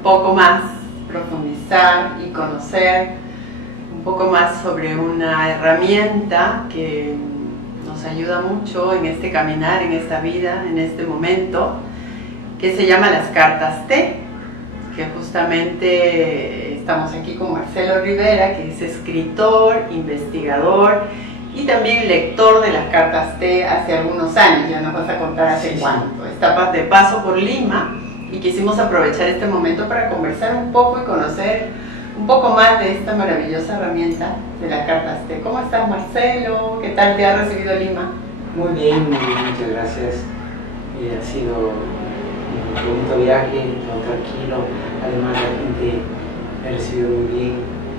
un poco más, profundizar y conocer un poco más sobre una herramienta que nos ayuda mucho en este caminar, en esta vida, en este momento, que se llama las cartas T, que justamente estamos aquí con Marcelo Rivera, que es escritor, investigador y también lector de las cartas T hace algunos años. Ya nos vas a contar hace cuánto. Está de paso por Lima y quisimos aprovechar este momento para conversar un poco y conocer un poco más de esta maravillosa herramienta de las cartas T. ¿Cómo estás, Marcelo? ¿Qué tal te ha recibido Lima? Muy bien, muchas gracias. Ha sido un bonito viaje, todo tranquilo. Además, la gente me ha recibido muy bien.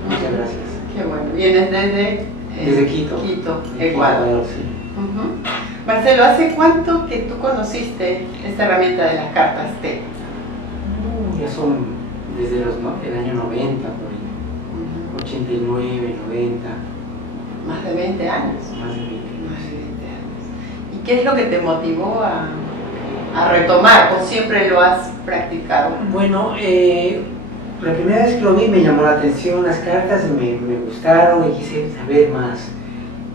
Muchas gracias. Qué bueno. ¿Vienes desde Quito? Quito, Ecuador. Sí. Marcelo, ¿hace cuánto que tú conociste esta herramienta de las cartas T? Ya son desde el año 90, por ahí. 89, 90. Más de 20 años. Más de 20. ¿Y qué es lo que te motivó a retomar o siempre lo has practicado? Bueno, la primera vez que lo vi me llamó la atención las cartas, me gustaron y quise saber más.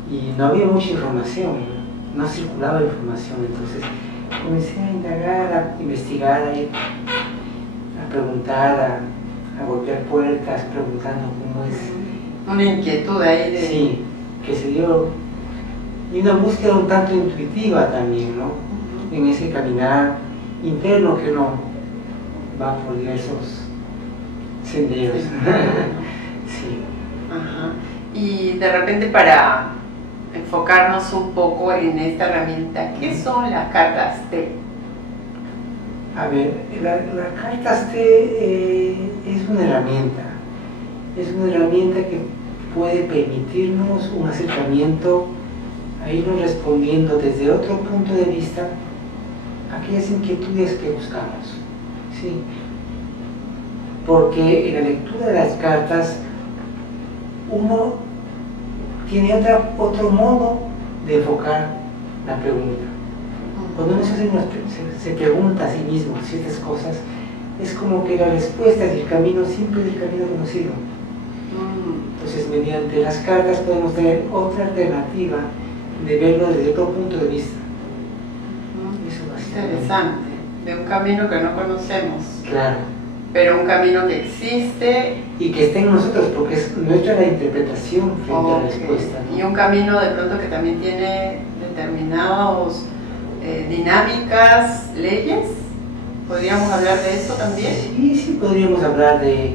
Y no había mucha información, no circulaba información, entonces comencé a indagar, a investigar, a preguntar, a golpear puertas, preguntando cómo es. Una inquietud ahí de... Sí, que se dio. Y una búsqueda un tanto intuitiva también, ¿no? En ese caminar interno que uno va por diversos senderos. Sí. Ajá. Y de repente, para enfocarnos un poco en esta herramienta, ¿qué son las cartas T? A ver, las cartas T es una herramienta. Es una herramienta que puede permitirnos un acercamiento a irnos respondiendo desde otro punto de vista a aquellas inquietudes que buscamos. ¿Sí? Porque en la lectura de las cartas uno tiene otro modo de enfocar la pregunta. Cuando uno se pregunta a sí mismo ciertas cosas, es como que la respuesta y el camino siempre es el camino conocido. Entonces, mediante las cartas podemos tener otra alternativa de verlo desde otro punto de vista. Eso es interesante, de un camino que no conocemos. Claro. Pero un camino que existe. Y que está en nosotros, porque es nuestra la interpretación frente a la respuesta, ¿no? Y un camino de pronto que también tiene determinados dinámicas, leyes. ¿Podríamos hablar de eso también? Sí, podríamos hablar de...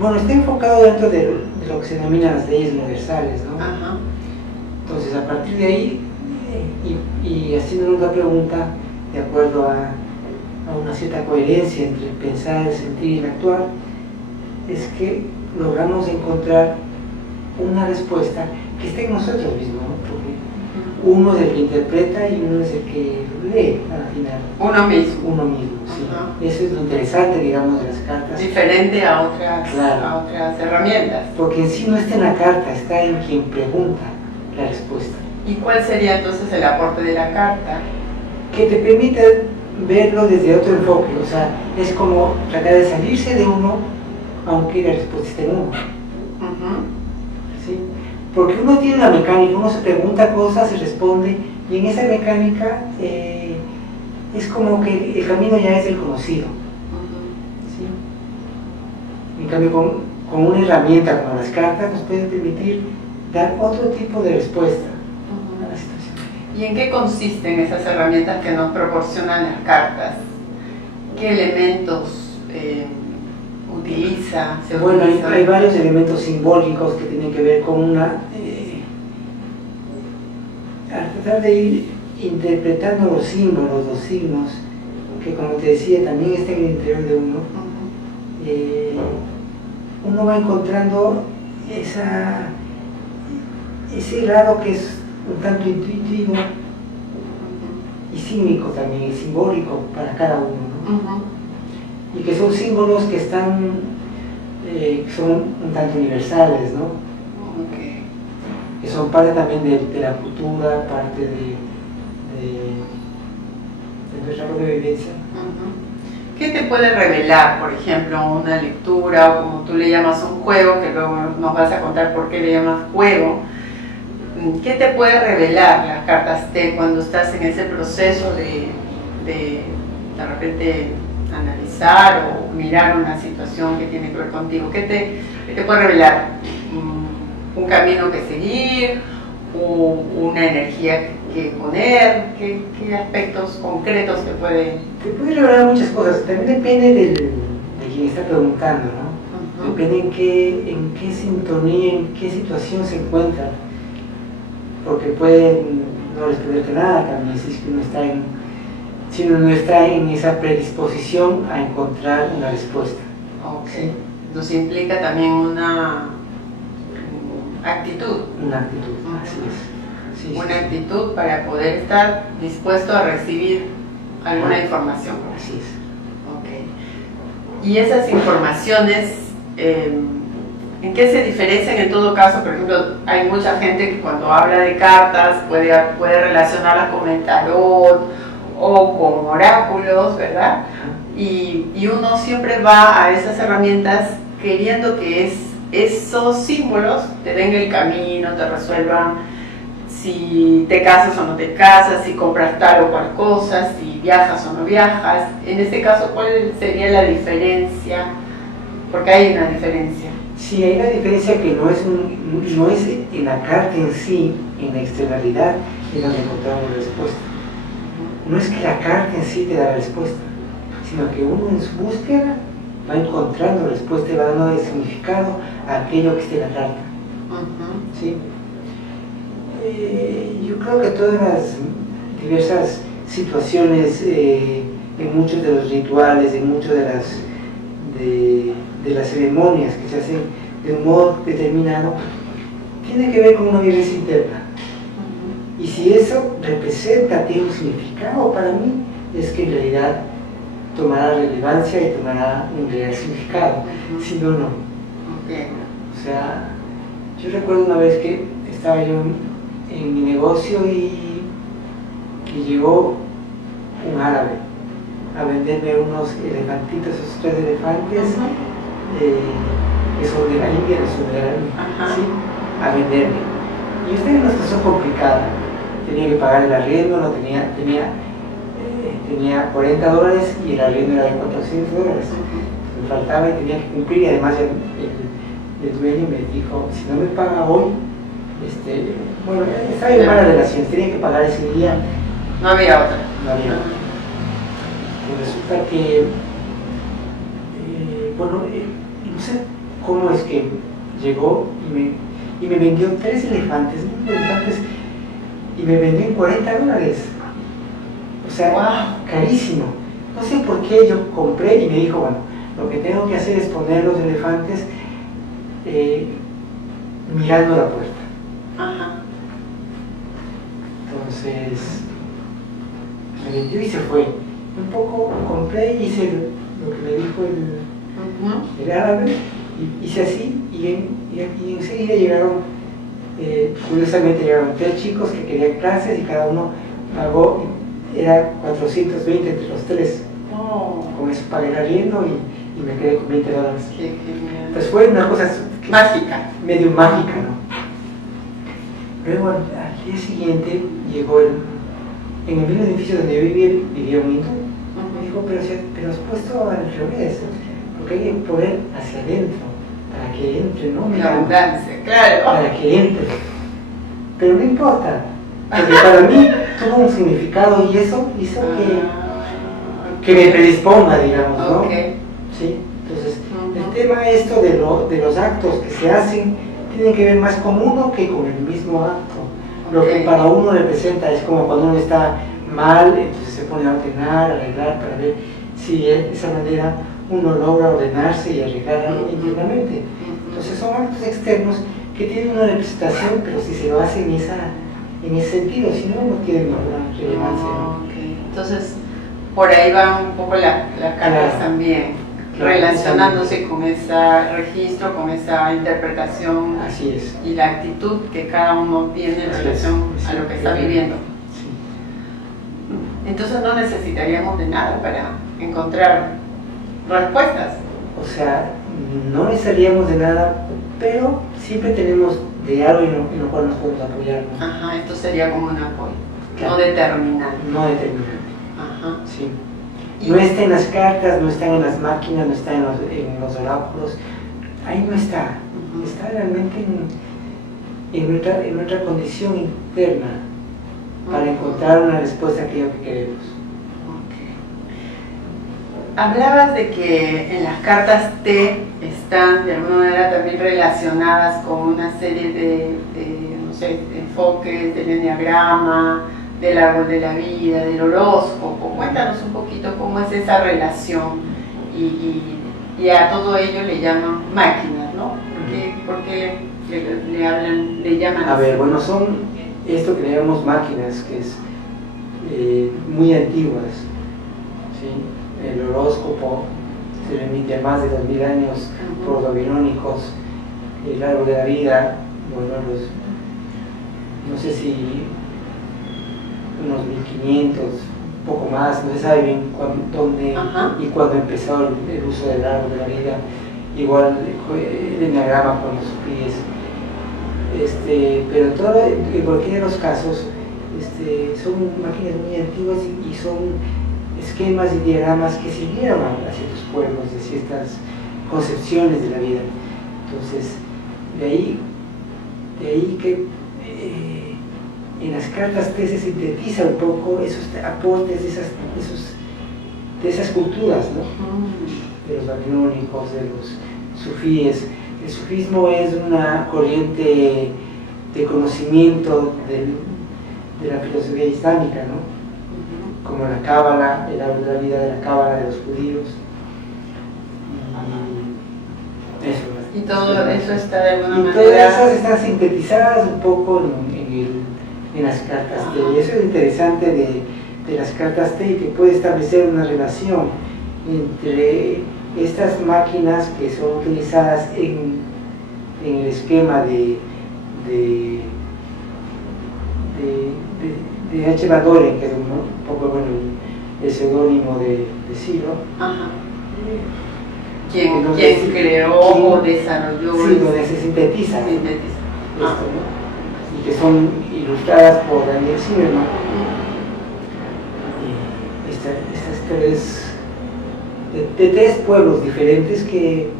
bueno, está enfocado dentro de lo que se denomina las leyes universales, ¿no? Ajá. Entonces, a partir de ahí, y haciéndonos la pregunta, de acuerdo a una cierta coherencia entre el pensar, el sentir y el actuar, es que logramos encontrar una respuesta que esté en nosotros mismos, ¿no? Porque uno es el que interpreta y uno es el que lee al final. Uno mismo, sí. Eso es lo interesante, digamos, de las cartas. Diferente a otras, claro, a otras herramientas. Porque en sí no está en la carta, está en quien pregunta la respuesta. ¿Y cuál sería entonces el aporte de la carta? Que te permite verlo desde otro enfoque, o sea, es como tratar de salirse de uno, aunque la respuesta esté en uno. ¿Sí? Porque uno tiene una mecánica, uno se pregunta cosas, se responde, y en esa mecánica es como que el camino ya es el conocido. ¿Sí? En cambio, con una herramienta como las cartas nos puede permitir dar otro tipo de respuesta a la situación. ¿Y en qué consisten esas herramientas que nos proporcionan las cartas? ¿Qué elementos utiliza? Bueno, hay varios elementos simbólicos que tienen que ver con al tratar de ir interpretando los símbolos, los signos, que como te decía también están en el interior de uno, uno va encontrando ese lado que es un tanto intuitivo y símbico también, y simbólico para cada uno, ¿no? Y que son símbolos que son un tanto universales, ¿no? Que son parte también de la cultura, parte de nuestra propia vivencia. ¿qué te puede revelar, por ejemplo, una lectura o como tú le llamas un juego, que luego nos vas a contar por qué le llamas juego? ¿Qué te puede revelar las cartas T cuando estás en ese proceso de repente analizar o mirar una situación que tiene que ver contigo? ¿Qué te puede revelar? ¿Un camino que seguir? ¿O una energía que poner? ¿Qué aspectos concretos te puede...? Te puede revelar muchas cosas, también depende de quien está preguntando, ¿no? Depende en qué sintonía, en qué situación se encuentra, porque puede no responderte nada también si uno no está en esa predisposición a encontrar una respuesta. Ok. ¿Sí? Entonces implica también una actitud. Una actitud, así es. Sí, una actitud para poder estar dispuesto a recibir alguna información. Así es. Ok. Y esas informaciones, ¿en qué se diferencian en todo caso? Por ejemplo, hay mucha gente que cuando habla de cartas puede relacionarlas con el tarot o con oráculos, ¿verdad? Y uno siempre va a esas herramientas queriendo que esos símbolos te den el camino, te resuelvan si te casas o no te casas, si compras tal o cual cosa, si viajas o no viajas. En este caso, ¿cuál sería la diferencia? Porque hay una diferencia. Sí, hay una diferencia que no es en la carta en sí, en la externalidad, en donde encontramos la respuesta. No es que la carta en sí te da la respuesta, sino que uno en su búsqueda va encontrando respuesta y va dando de significado a aquello que esté en la carta. ¿Sí? Yo creo que todas las diversas situaciones, en muchos de los rituales, en muchas de las ceremonias que se hacen de un modo determinado, tiene que ver con una vivencia interna. Y si eso tiene un significado para mí, es que en realidad tomará relevancia y tomará un real significado. Si no, no. O sea, yo recuerdo una vez que estaba yo en mi negocio y llegó un árabe a venderme unos elefantitos, esos 3 elefantes, que son de la India, son de la ¿sí? A venderme. Y yo estaba en una situación complicada, tenía que pagar el arriendo, no tenía $40 y el arriendo era de $400. Me faltaba y tenía que cumplir, y además el dueño me dijo, si no me paga hoy, bueno, estaba en mala relación, tenía que pagar ese día. No había otra. No había otra. Y resulta que, no sé cómo es que llegó y me vendió 3 elefantes, y me vendió en $40. O sea, wow, carísimo. No sé por qué yo compré y me dijo, bueno, lo que tengo que hacer es poner los elefantes mirando la puerta. Entonces me vendió y se fue. Un poco compré y hice lo que me dijo el árabe, y hice así, y enseguida llegaron, curiosamente llegaron 3 chicos que querían clases y cada uno pagó, era 420 entre los 3. Con eso pagué el arriendo y me quedé con $20. Entonces fue una cosa mágica, medio mágica, ¿no? Luego al día siguiente llegó en el mismo edificio donde yo vivía un hindú. Me dijo, pero has puesto al revés, porque hay que poner hacia adentro, para que entre, ¿no? La abundancia, claro. Para que entre. pero no importa, porque para mí tuvo un significado y eso hizo que me predisponga, digamos, ¿no? ¿Sí? Entonces, el tema esto de los actos que se hacen tiene que ver más con uno que con el mismo acto. Lo que para uno representa es como cuando uno está mal, entonces se pone a ordenar, arreglar, para ver si de esa manera uno logra ordenarse y arreglar internamente. Entonces son actos externos que tienen una representación, pero si se lo hace en ese sentido, si no, no tiene ninguna relevancia. Entonces, por ahí van un poco las cartas también, relacionándose con ese registro, con esa interpretación. Así es. Y la actitud que cada uno tiene en relación a lo que está viviendo. Sí. Entonces no necesitaríamos de nada para encontrar respuestas. O sea, no necesitaríamos de nada, pero siempre tenemos de algo en lo cual nos podemos apoyar, ¿no? Ajá, esto sería como un apoyo, Claro. no determinante. No determinante. Ajá. Sí. Y- No está en las cartas, no está en las máquinas, no está en los oráculos. Ahí no está. Ujú. Está realmente en nuestra condición interna para Ujú. encontrar una respuesta a aquello que queremos. Hablabas de que en las cartas T están de alguna manera también relacionadas con una serie de no sé, enfoques del enneagrama, del árbol de la vida, del horóscopo. Cuéntanos un poquito cómo es esa relación y a todo ello le llaman máquinas, ¿no? ¿Por qué le llaman A así? ver, bueno, son esto que le llamamos máquinas, que es muy antiguas. ¿Sí? El horóscopo se remite a más de 2000 años por babilónicos. El árbol de la vida, bueno, no sé si unos 1500, un poco más, no se sabe bien dónde Ajá. y cuándo empezó el uso del árbol de la vida. Igual el enneagrama con los sufíes. Pero en cualquiera de los casos son máquinas muy antiguas y son esquemas y diagramas que sirvieron a ciertos pueblos, de ciertas concepciones de la vida. Entonces, de ahí que en las cartas T se sintetiza un poco esos aportes de esas culturas, ¿no? De los babilónicos, de los sufíes. El sufismo es una corriente de conocimiento de la filosofía islámica, ¿no? Como la cábala, el árbol de la vida de la cábala de los judíos. Y eso. Y todo eso está de alguna Y manera... todas esas están sintetizadas un poco en las cartas T. Y eso es interesante de las cartas T, que puede establecer una relación entre estas máquinas que son utilizadas en el esquema de H. Badoren, que es un poco bueno, el seudónimo de Ciro. Ajá. ¿Quién Entonces, creó o desarrolló? Sí, donde se sintetiza Sintetiza. esto, ¿no? Y que son ilustradas por Daniel Zimmerman. Y estas tres de tres pueblos diferentes que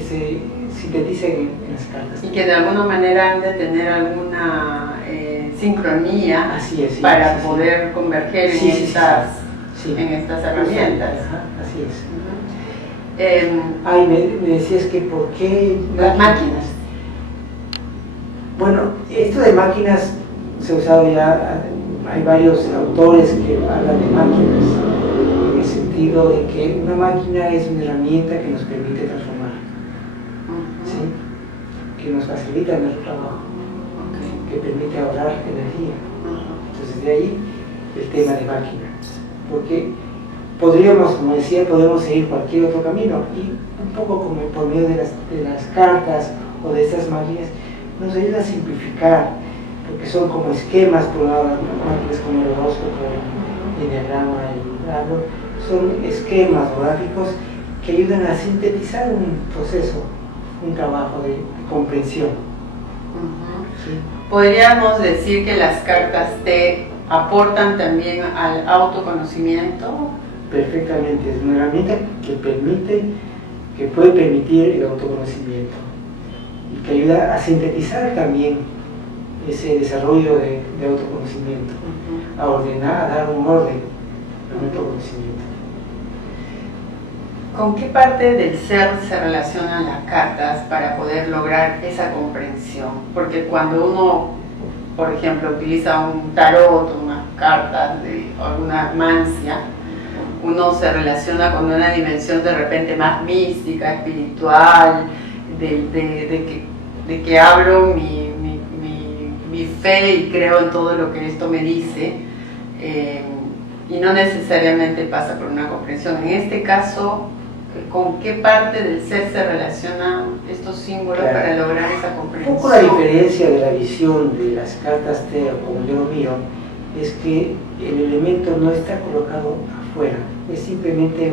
se sintetizan en las cartas. Y que de alguna manera han de tener alguna sincronía Así es, sí, para sí, poder converger sí, en estas herramientas. Ajá, así es. Ujú. Me decías que por qué Las máquinas. Bueno, esto de máquinas se ha usado ya, hay varios autores que hablan de máquinas, en el sentido de que una máquina es una herramienta que nos permite transformar, ¿sí? Que nos facilita nuestro trabajo, que permite ahorrar energía. Entonces de ahí el tema de máquina, porque podríamos, como decía, podemos seguir cualquier otro camino y un poco como por medio de las cartas o de estas máquinas nos ayuda a simplificar, porque son como esquemas, por un lado las máquinas como el horóscopo, el enneagrama, el árbol, son esquemas o gráficos que ayudan a sintetizar un proceso, un trabajo de comprensión. ¿Sí? Podríamos decir que las cartas T aportan también al autoconocimiento. Perfectamente, es una herramienta que puede permitir el autoconocimiento y que ayuda a sintetizar también ese desarrollo de autoconocimiento, a ordenar, a dar un orden al autoconocimiento. ¿Con qué parte del ser se relacionan las cartas para poder lograr esa comprensión? Porque cuando uno, por ejemplo, utiliza un tarot, unas cartas de alguna mancia, uno se relaciona con una dimensión de repente más mística, espiritual, de que abro mi fe y creo en todo lo que esto me dice, y no necesariamente pasa por una comprensión. En este caso, ¿con qué parte del ser se relacionan estos símbolos para lograr esa comprensión? Un poco la diferencia de la visión de las cartas T, como yo lo miro, es que el elemento no está colocado afuera, es simplemente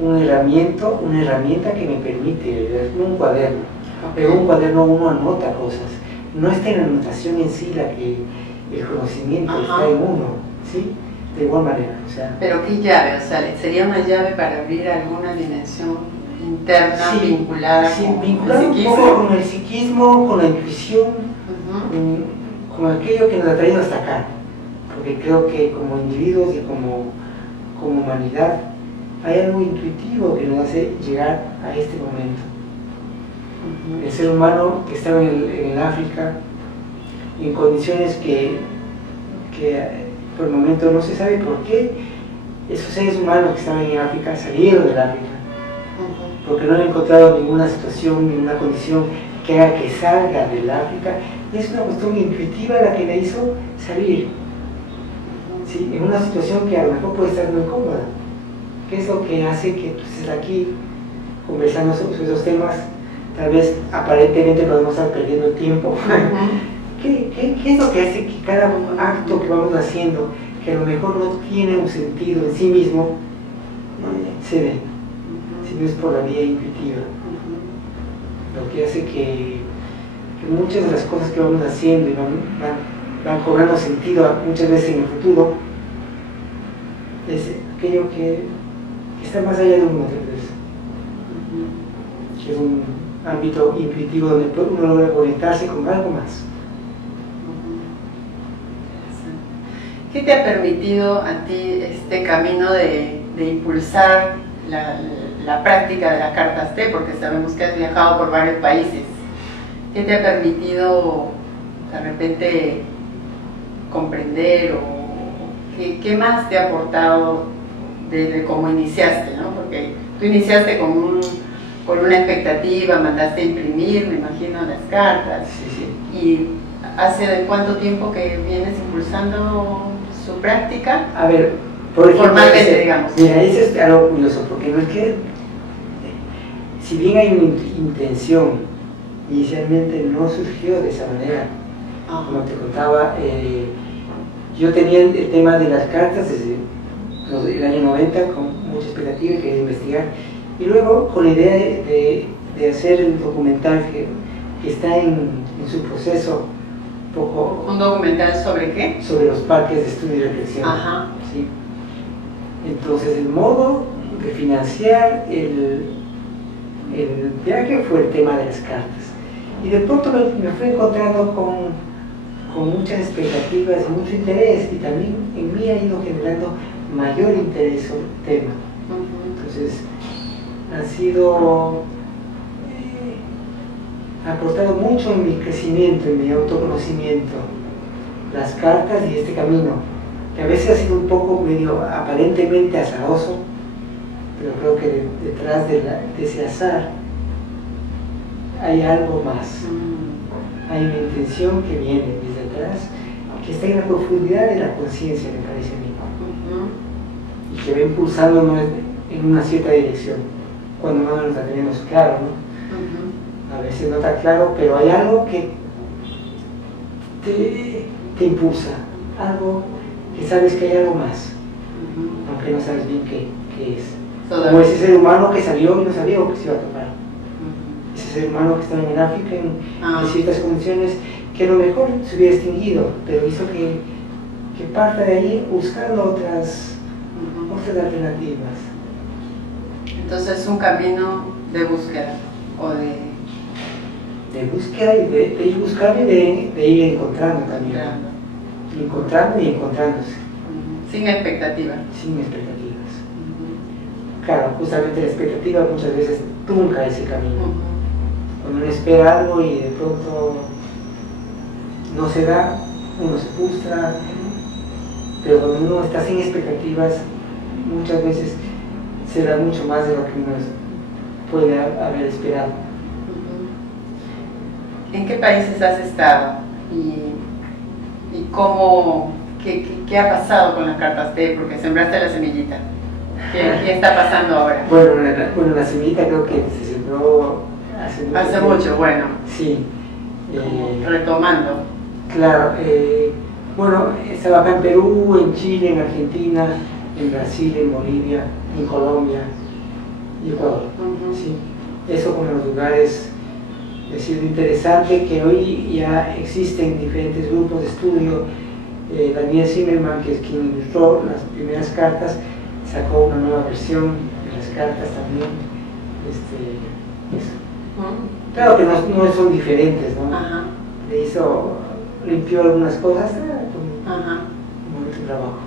una herramienta que me permite, un cuaderno, pero un cuaderno uno anota cosas, no está en la anotación en sí la que el conocimiento está en uno, ¿sí? De igual manera, o sea. Pero ¿qué llave? O sea, ¿sería una llave para abrir alguna dimensión interna vinculada vinculada un poco con el psiquismo, con la intuición, con aquello que nos ha traído hasta acá? Porque creo que como individuos y como humanidad hay algo intuitivo que nos hace llegar a este momento. El ser humano que estaba en el África en condiciones que por el momento no se sabe por qué esos seres humanos que estaban en África salieron del África, porque no han encontrado ninguna situación, ninguna condición que haga que salga del África, y es una cuestión intuitiva la que le hizo salir, ¿sí? En una situación que a lo mejor puede estar muy cómoda. ¿Qué es lo que hace que tú estés aquí conversando sobre esos temas? Tal vez aparentemente podemos estar perdiendo tiempo. ¿Qué es lo que hace que cada acto que vamos haciendo, que a lo mejor no tiene un sentido en sí mismo, se dé, si no es por la vía intuitiva? Lo que hace que muchas de las cosas que vamos haciendo y van cobrando sentido muchas veces en el futuro, es aquello que está más allá de uno, que es un ámbito intuitivo donde uno logra conectarse con algo más. ¿Qué te ha permitido a ti este camino de impulsar la práctica de las cartas T? Porque sabemos que has viajado por varios países. ¿Qué te ha permitido de repente comprender o qué más te ha aportado desde cómo iniciaste, ¿no? Porque tú iniciaste con una expectativa, mandaste a imprimir, me imagino, las cartas. Sí. ¿Y hace cuánto tiempo que vienes impulsando su práctica? A ver, por ejemplo, formalmente, digamos. Mira, eso es algo curioso, porque no es que, si bien hay una intención, inicialmente no surgió de esa manera. Como te contaba, yo tenía el tema de las cartas desde el año 90 con mucha expectativa y quería investigar, y luego con la idea de hacer el documental que está en su proceso. ¿Un documental sobre qué? Sobre los parques de estudio y reflexión. ¿Sí? Entonces el modo de financiar el viaje fue el tema de las cartas, y de pronto me fui encontrando con muchas expectativas y mucho interés, y también en mí ha ido generando mayor interés sobre el tema. Entonces han sido ha aportado mucho en mi crecimiento, en mi autoconocimiento, las cartas y este camino, que a veces ha sido un poco medio aparentemente azaroso, pero creo que detrás de ese azar hay algo más, hay una intención que viene desde atrás, que está en la profundidad de la conciencia, me parece a mí, y que va impulsándonos en una cierta dirección, cuando no nos la tenemos claro, ¿no? A veces no está claro, pero hay algo que te impulsa, algo que sabes que hay algo más, aunque no sabes bien qué es. Como ese ser humano que salió y no sabía lo que se iba a topar. Ese ser humano que estaba en África en ciertas condiciones que a lo mejor se hubiera extinguido, pero hizo que parta de ahí buscando otras alternativas. Entonces es un camino de búsqueda o de búsqueda y de ir buscando y de ir encontrando también. Claro. Encontrando y encontrándose. Sin expectativa. Sin expectativas. Claro, justamente la expectativa muchas veces trunca ese camino. Cuando uno espera algo y de pronto no se da, uno se frustra, pero cuando uno está sin expectativas, muchas veces se da mucho más de lo que uno puede haber esperado. ¿En qué países has estado? ¿Y cómo, qué ha pasado con las cartas T? Porque sembraste la semillita. ¿Qué está pasando ahora? Bueno, la semillita creo que se sembró hace mucho, bueno. Sí. Retomando. Claro. Bueno, estaba acá en Perú, en Chile, en Argentina, en Brasil, en Bolivia, en Colombia, y Ecuador. Sí. Eso con los lugares ha sido interesante, que hoy ya existen diferentes grupos de estudio. Daniel Zimmerman, que es quien ilustró las primeras cartas, sacó una nueva versión de las cartas también. Claro que no son diferentes, ¿no? Ajá. Limpió algunas cosas con mucho trabajo.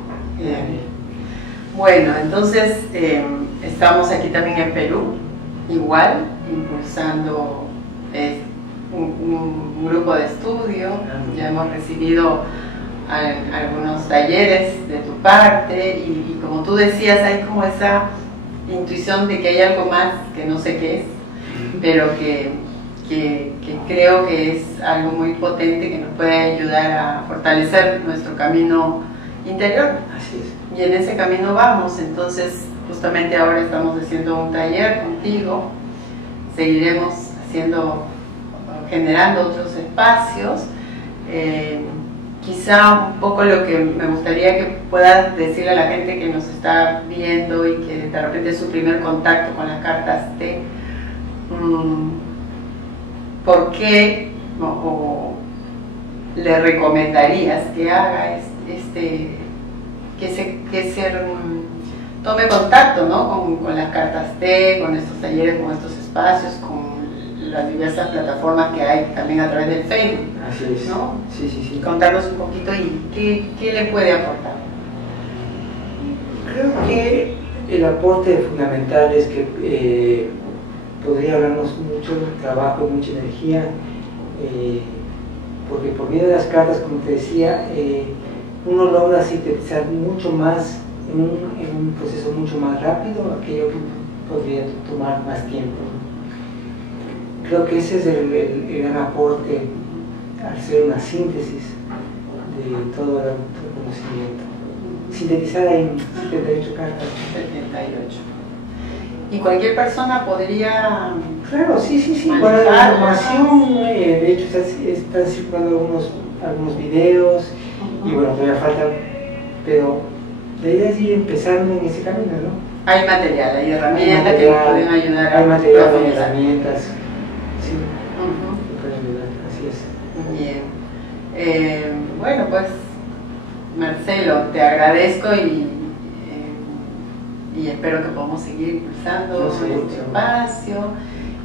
Bueno, entonces estamos aquí también en Perú, igual, impulsando un grupo de estudio. Ya hemos recibido algunos talleres de tu parte y como tú decías, hay como esa intuición de que hay algo más que no sé qué es, pero que creo que es algo muy potente que nos puede ayudar a fortalecer nuestro camino interior. Así es. Y en ese camino vamos. Entonces justamente ahora estamos haciendo un taller contigo, seguiremos generando otros espacios. Quizá un poco lo que me gustaría que puedas decirle a la gente que nos está viendo y que de repente es su primer contacto con las cartas T, ¿por qué o le recomendarías que haga que se tome contacto, ¿no? con las cartas T, con estos talleres, con estos espacios, con las diversas plataformas que hay también a través del Facebook? Así es, ¿no? Sí. Contarnos un poquito y qué le puede aportar. Creo que el aporte fundamental es que podría hablarnos mucho de trabajo y mucha energía, porque por medio de las cartas, como te decía, uno logra sintetizar mucho más, en un proceso mucho más rápido, aquello que podría tomar más tiempo. Creo que ese es el gran aporte al hacer una síntesis de todo el conocimiento. Sintetizar en 78 cartas. 78. ¿Y cualquier persona podría...? Claro, sí. Bueno, la información, de hecho, están circulando algunos videos, y bueno, todavía falta, pero la idea es ir empezando en ese camino, ¿no? Hay material, hay herramientas que nos pueden ayudar a... Hay material, hay herramientas, sí, que pueden ayudar, así es. Bien. Bueno, pues, Marcelo, te agradezco y espero que podamos seguir impulsando este espacio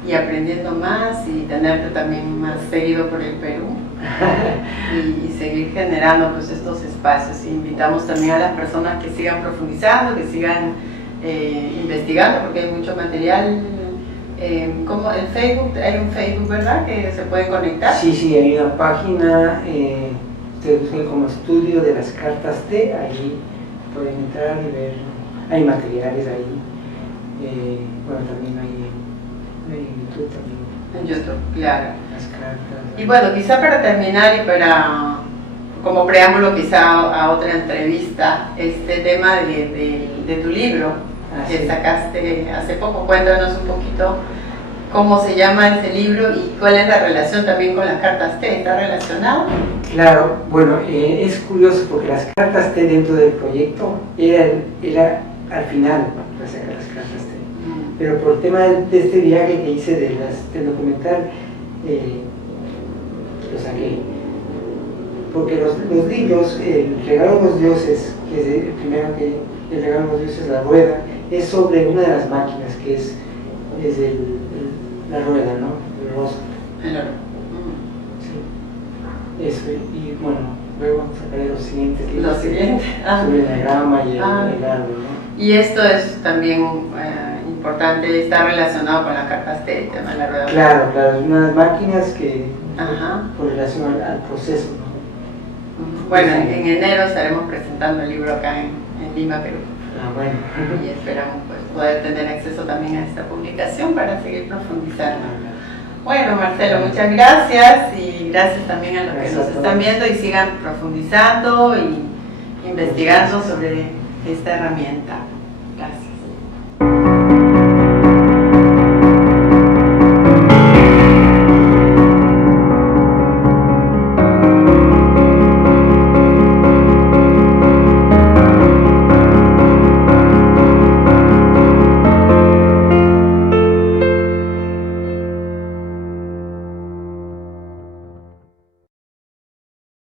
y aprendiendo más y tenerte también más seguido por el Perú y seguir generando pues estos espacios. Invitamos también a las personas que sigan profundizando, que sigan investigando, porque hay mucho material. Como el Facebook, hay un Facebook, ¿verdad?, que se pueden conectar. Sí, hay una página, ustedes buscan como Estudio de las Cartas T, ahí pueden entrar y ver, hay materiales ahí, bueno, también hay en YouTube también. En YouTube, claro. Las cartas. Y bueno, quizá para terminar y como preámbulo quizá a otra entrevista, este tema de tu libro que sacaste hace poco. Cuéntanos un poquito cómo se llama ese libro y cuál es la relación también con las cartas T. ¿Está relacionado? Claro, bueno, es curioso porque las cartas T dentro del proyecto era al final para sacar las cartas T. Pero por el tema de este viaje que hice del documental, lo saqué. Porque los libros, el regalo de los dioses, que es el primero que el regalo de los dioses, la rueda, es sobre una de las máquinas, que es la rueda, ¿no? El rostro. Sí. Eso, y bueno, luego sacaré los siguientes libros. Los siguientes. Sobre el diagrama y el árbol, ¿no? Y esto es también importante, está relacionado con las cartas T, el tema de la rueda. Claro, es una de las máquinas que con relación al proceso, ¿no? Bueno, en enero estaremos presentando el libro acá en Lima, Perú. Bueno. Y esperamos pues, poder tener acceso también a esta publicación para seguir profundizando. Bueno, Marcelo, muchas gracias y gracias también a los que nos están viendo y sigan profundizando y investigando sobre esta herramienta. Gracias.